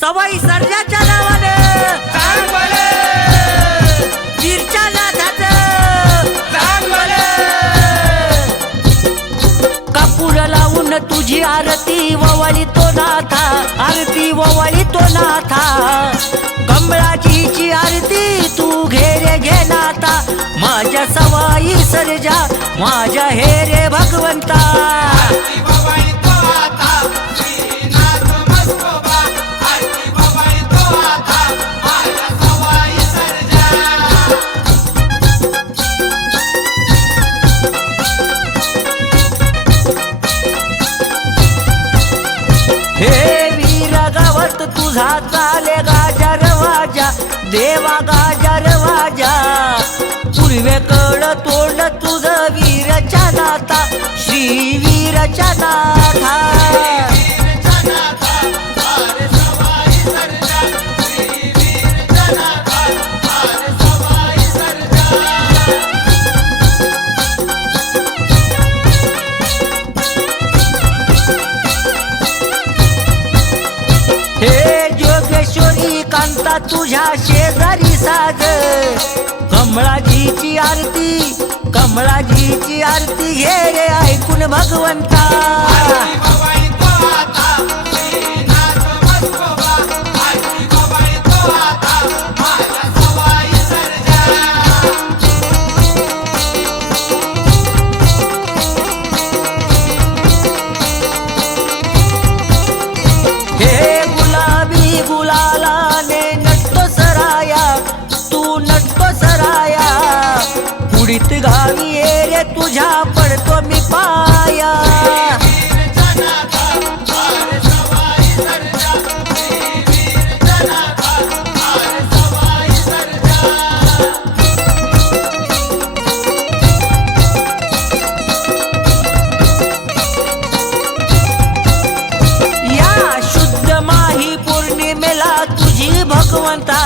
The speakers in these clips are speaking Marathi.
सवाई सर्जाच्या नावाने सांग बले, वीरच्या नाथाचं सांग बले. कापूर लावून तुझी आरती ववाळी तो नाथा, आरती ववाळी तो नाथा. कमळाची आरती तू घेरे घे नाथा, माझ्या सवाई सर्जा माझ्या हे रे भगवंता. आरती बाबाई तो आता, श्रीनाथ मस्कोबा. आरती बाबाई तो आता, माझ्या सवाई सर्जा. हे वीर गावात तुझा चाले गाजर वाजा, देवा गाजर वाजा. पूर्वेकड तोंड तुझ वीरच्या नाथा, श्री वीरच्या नाथा. वीरच्या नाथा, अरे सवाई सर्जा. श्री वीरच्या नाथा, अरे सवाई सर्जा. हे जोगेश्वरी कांता तुझ्या शेजारी साज. कमळाजीची आरती, कमळाजीची आरती घे रे ऐकून भगवंता. आरती बाबाई तो आता, श्रीनाथ मस्कोबा. आरती बाबाई तो आता, माझ्या सवाई सर्जा. हे गुलाबी गुलालाने नटतो सराया, तू नटतो सराया. पुढीत घावी ये रे तुझ्या पडतो मी पाया. वीरच्या नाथा, अरे सवाई सर्जा. श्री वीरच्या नाथा, अरे सवाई सर्जा. या शुद्ध माही पौर्णिमेला तुझी भगवंता.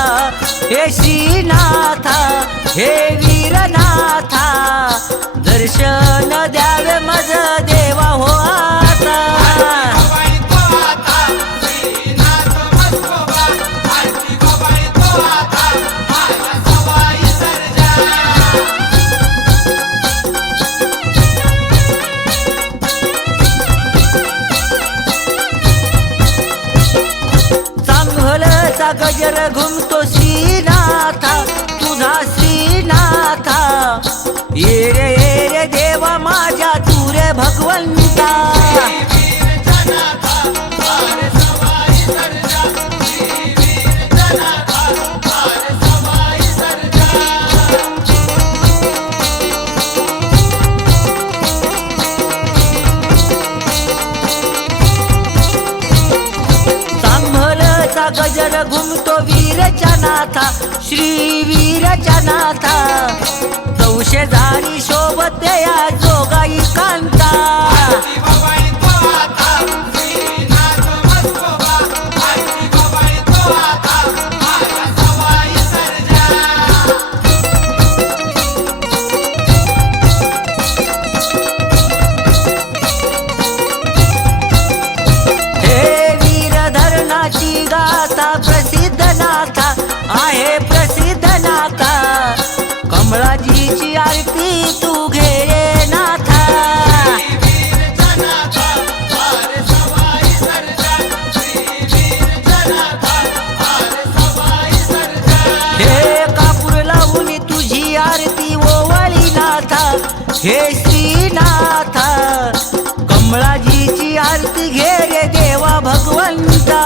हे श्रीनाथा, हे वीरनाथा. दर्शन द्यावे मज देवा हो आता. बाबाई तो आता, श्रीनाथ मस्कोबा. आरती बाबाई तो आता, माझ्या सवाई सर्जा. चांगलचा गजर घुमतो श्रीनाथा, तुझा श्रीनाथा. ये रे देवा माझ्या तू रे भगवंता. वीरच्या नाथा, अरे सवाई सर्जा. श्री वीरच्या नाथा, अरे सवाई सर्जा. सांभलचा गजर घुमतो वीरच्या नाथा, श्री वीरच्या नाथा. चौशेजारी शोभते या जोगाई कांता. आरती बाबाई तो आता, श्रीनाथ मस्कोबा. आरती बाबाई तो आता, माझ्या सवाई सर्जा. हे वीर धरणाची गाथा प्रसिद्ध नाथा आहे, प्रसिद्ध नाथा. कमळाजीची आरती तू घे रे नाथा. वीरच्या नाथा, अरे सवाई सर्जा. श्री वीरच्या नाथा, अरे सवाई सर्जा. हे कापूर लावून तुझी आरती ओवाळी नाथा, हे श्रीनाथा. कमळाजीची आरती घे रे देवा भगवंता.